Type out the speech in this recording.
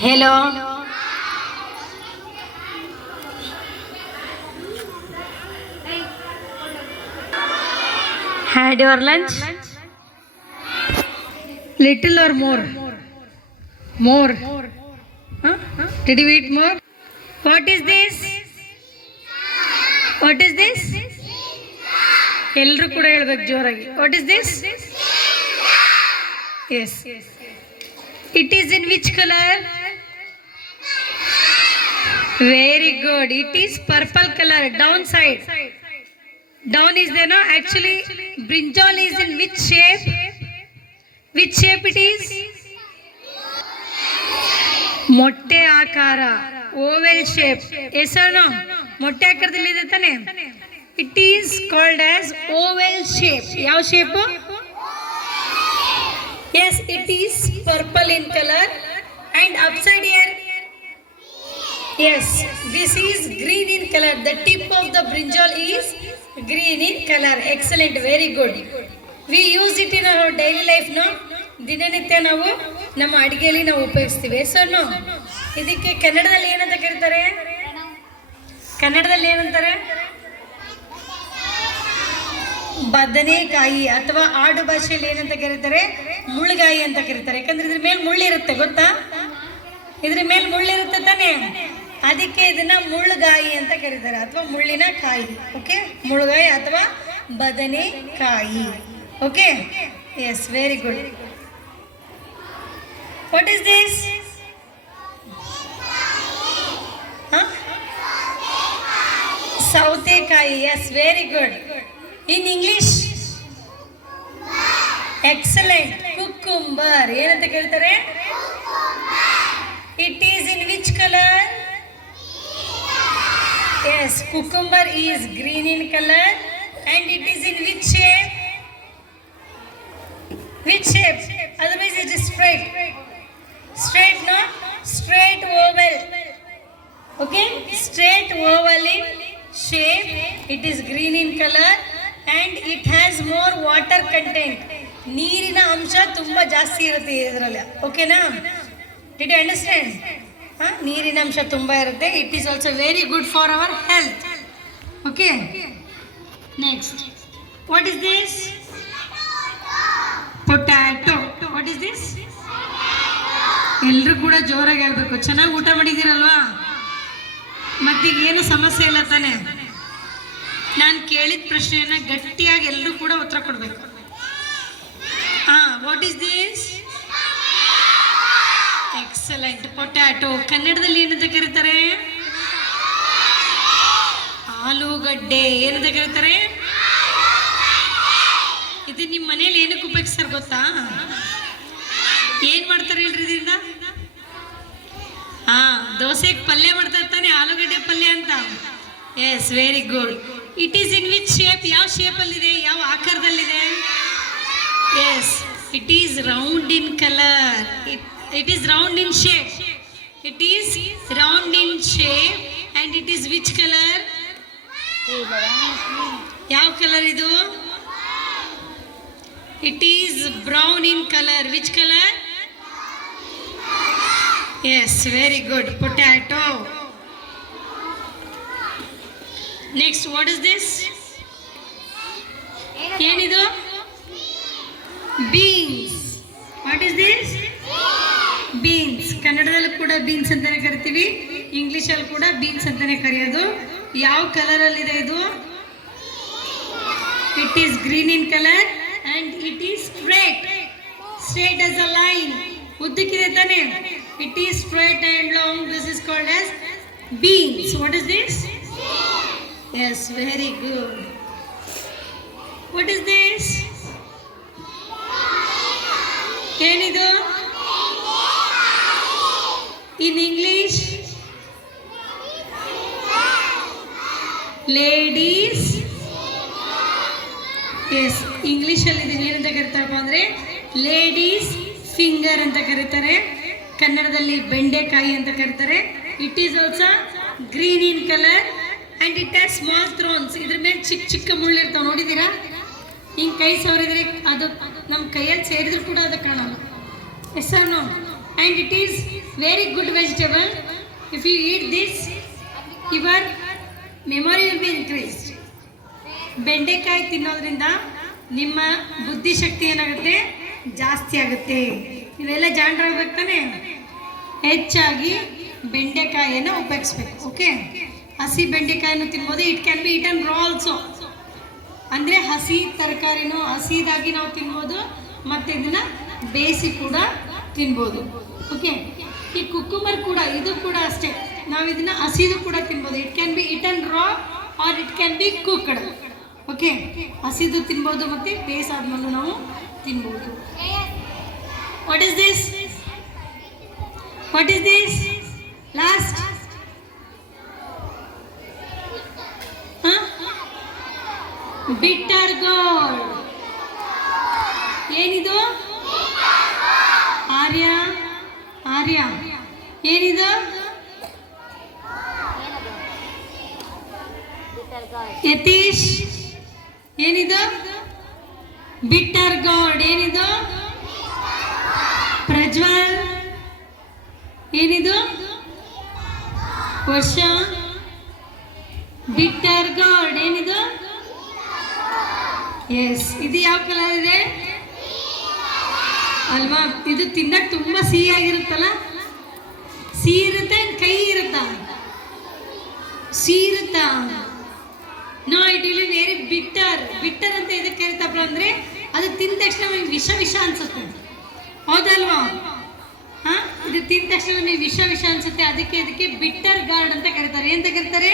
Hello. Had your lunch? Little or more? More. Huh? Did you eat more? What is this? What is this? ಎಲ್ಲರೂ ಕೂಡ ಹೇಳ್ಬೇಕು ಜೋರಾಗಿ. What is this? Yes. It is in which color? Very good. It is purple color. Down side. Down is there, no? Actually, brinjal is in which shape? Which shape it is? ಮೊಟ್ಟೆ ಆಕಾರ, oval shape. Yes or no? ಮೊಟ್ಟೆ ಆಕಾರದಲ್ಲಿ ಇದೆ ತಾನೆ? It is called as oval shape. ಯಾವ shape? Yes, it is purple in color and upside here. Yes, this is green in color. The tip of the brinjal is green in color. Excellent, very good. We use it in our daily life, no? ದಿನನಿತ್ಯ ನಾವು ನಮ್ಮ ಅಡಿಗೆಯಲ್ಲಿ ನಾವು ಉಪಯೋಗಿಸ್ತೀವಿ. So no, ಇದಕ್ಕೆ ಕನ್ನಡದಲ್ಲಿ ಏನಂತ ಕರೀತಾರೆ? ಕನ್ನಡದಲ್ಲಿ ಏನಂತಾರೆ? ಬದನೆಕಾಯಿ ಅಥವಾ ಆಡು ಭಾಷೆಯಲ್ಲಿ ಏನಂತ ಕರೀತಾರೆ? ಮುಳ್ಳುಗಾಯಿ ಅಂತ ಕರೀತಾರೆ. ಯಾಕಂದ್ರೆ ಇದ್ರ ಮೇಲೆ ಮುಳ್ಳಿರುತ್ತೆ, ಗೊತ್ತಾ? ಇದ್ರ ಮೇಲೆ ಮುಳ್ಳಿರುತ್ತೆ ತಾನೆ, ಅದಕ್ಕೆ ಇದನ್ನ ಮುಳ್ಳುಗಾಯಿ ಅಂತ ಕರೀತಾರೆ, ಅಥವಾ ಮುಳ್ಳಿನ ಕಾಯಿ. ಓಕೆ, ಮುಳ್ಳುಗಾಯಿ ಅಥವಾ ಬದನೆಕಾಯಿ. Okay, yes, very good. What is this? ಸೌತೆಕಾಯಿ. Yes, very good. In English? Excellent. Cucumber. ಏನಂತ ಕೇಳ್ತಾರೆ? It is in which color? Yes, cucumber is green in color and it is in which shape? Which shape? Otherwise it is straight. Straight, no? Straight oval. Okay? Straight oval in shape. It is green in color and it has more water content. ನೀರಿನ ಅಂಶ ತುಂಬಾ ಜಾಸ್ತಿ ಇರುತ್ತೆ ಇದರಲ್ಲಿ. ಓಕೆನಾ? Did you understand? ನೀರಿನ ಅಂಶ ತುಂಬ ಇರುತ್ತೆ. It is also very good for our health. Okay, next. What is this? Potato. What is this? ಎಲ್ಲರೂ ಕೂಡ ಜೋರಾಗಿ ಹೇಳ್ಬೇಕು. ಚೆನ್ನಾಗಿ ಊಟ ಮಾಡಿದ್ದೀರಲ್ವಾ? ಮತ್ತೀಗ ಏನು ಸಮಸ್ಯೆ ಇಲ್ಲ ತಾನೆ? ನಾನು ಕೇಳಿದ ಪ್ರಶ್ನೆಯನ್ನ ಗಟ್ಟಿಯಾಗಿ ಎಲ್ಲರೂ ಕೂಡ ಉತ್ತರ ಕೊಡಬೇಕು. What is this? Excellent. Potato ಕನ್ನಡದಲ್ಲಿ ಏನಂತ ಕರೀತಾರೆ? ಆಲೂಗಡ್ಡೆ. ಏನಂತ ಕರೀತಾರೆ? ಇದು ನಿಮ್ಮ ಮನೇಲಿ ಏನಕ್ಕೆ ಉಪಯೋಗಿಸ್ತಾರೆ ಗೊತ್ತಾ? ಏನ್ ಮಾಡ್ತಾರೆ ಹೇಳ್ರಿ ಇದರಿಂದ? ದೋಸೆಗೆ ಪಲ್ಯ ಮಾಡ್ತಾರೆ ತಾನೆ, ಆಲೂಗಡ್ಡೆ ಪಲ್ಯ ಅಂತ. Yes, very good. It is in which shape? ಯಾವ ಶೇಪ್ ಅಲ್ಲಿದೆ? ಯಾವ ಆಕಾರದಲ್ಲಿದೆ? Yes, it is round in colour. It is round in shape. It is round in shape and it is which color? ಯಾವ ಕಲರ್ ಇದು? It is brown in color. Which color? Yes, very good. Potato. Next, what is this? ಏನಿದು? Beans. What is this? Beans. ಕನ್ನಡದಲ್ಲೂ ಕೂಡ beans ಅಂತಾನೆ ಕರಿತೀವಿ, ಇಂಗ್ಲಿಷಲ್ಲಿ ಕೂಡ beans ಅಂತಾನೆ ಕರೆಯೋದು. ಯಾವ ಕಲರ್ ಅಲ್ಲಿ ಇದೆ ಇದು? It is green in colour and it is straight. Straight as a line. ಉದ್ದಕ್ಕಿದೆ ತಾನೆ? It is straight and long. This is called as beans. What is this? Yes, very good. What is this? ಏನಿದು? In English, ladies. Yes, English ಅಲ್ಲಿ ಇದನ್ನ ಏನಂತ ಕರೀತಾರಪ್ಪ ಅಂದ್ರೆ ladies finger ಅಂತ ಕರೀತಾರೆ. ಕನ್ನಡದಲ್ಲಿ ಬೆಂಡೆಕಾಯಿ ಅಂತ ಕರೀತಾರೆ. It is also green in colour and it has small Thrones. ಇದ್ರ ಮೇಲೆ ಚಿಕ್ಕ ಚಿಕ್ಕ ಮುಳ್ಳಿರ್ತಾವೆ, ನೋಡಿದ್ದೀರಾ? ಹಿಂಗೆ ಕೈ ಸವರಿದ್ರೆ ಅದು ನಮ್ಮ ಕೈಯಲ್ಲಿ ಸೇರಿದ್ರು ಕೂಡ ಅದು ಕಾಣಲ್ಲ. Yes or no? And it is very good vegetable. If you eat this, your memory will be increased. ಬೆಂಡೆಕಾಯಿ ತಿನ್ನೋದ್ರಿಂದ ನಿಮ್ಮ ಬುದ್ಧಿಶಕ್ತಿ ಏನಾಗುತ್ತೆ, ಜಾಸ್ತಿ ಆಗುತ್ತೆ. ಇವೆಲ್ಲ ಜಾಣರಾಗಬೇಕು ತಾನೆ. ಹೆಚ್ಚಾಗಿ ಬೆಂಡೆಕಾಯಿಯನ್ನು ಉಪಯೋಗಿಸ್ಬೇಕು. ಓಕೆ, ಹಸಿ ಬೆಂಡೆಕಾಯನ್ನು ತಿನ್ಬೋದು. It can be eaten raw also, ಅಂದರೆ ಹಸಿ ತರಕಾರಿನೂ ಹಸಿದಾಗಿ ನಾವು ತಿನ್ಬೋದು, ಮತ್ತು ಇದನ್ನು ಬೇಯಿಸಿ ಕೂಡ ತಿನ್ಬೋದು. ಓಕೆ, ಈ ಕುಕ್ಕುಂಬರ್ ಕೂಡ, ಇದು ಕೂಡ ಅಷ್ಟೇ, ನಾವು ಇದನ್ನು ಹಸಿದು ಕೂಡ ತಿನ್ಬೋದು. It can be eaten raw or it can be cooked. Okay, ಹಸಿದು ತಿನ್ಬೋದು ಮತ್ತು ಬೇಯಿಸಾದ್ಮೇಲೆ ನಾವು ತಿನ್ಬೋದು. What is this? What is this? Last bitter gourd. ಏನಿದು? ಆರ್ಯ ಆರ್ಯ ಏನಿದು? ಯತೀಶ್ ಏನಿದು? Bitter gourd. ಏನಿದು? ಪ್ರಜ್ವಲ್ ಏನಿದು? ವರ್ಷ. ಬಿಟ್ಟರ್ ಗೋಲ್ಡ್ ಏನಿದು? ಎಸ್. ಇದು ಯಾವ ಕಲರ್ ಇದೆ ಅಲ್ವಾ? ಇದು ತಿನ್ನಕ್ಕೆ ತುಂಬ ಸಿಹಿಯಾಗಿರುತ್ತಲ್ಲ. ಸಿಹಿ ಇರುತ್ತೆ, ಕಹಿ ಇರುತ್ತಾ? ಸಿಹಿ ಇರುತ್ತಾ? No, it will be very bitter. Bitter ಅಂತ ಇದಕ್ಕೆ ಕರಿತಪ್ಪ ಅಂದರೆ ಅದು ತಿಂದ ತಕ್ಷಣ ನಮಗೆ ವಿಷ ವಿಷ ಅನ್ಸುತ್ತೆ, ಹೌದಲ್ವಾ? ಹಾಂ, ಇದು ತಿಂದ ತಕ್ಷಣ ನಮಗೆ ವಿಷ ವಿಷ ಅನ್ಸುತ್ತೆ. ಅದಕ್ಕೆ ಇದಕ್ಕೆ ಬಿಟ್ಟರ್ ಗಾರ್ಡ್ ಅಂತ ಕರೀತಾರೆ. ಏನಂತ ಕರೀತಾರೆ?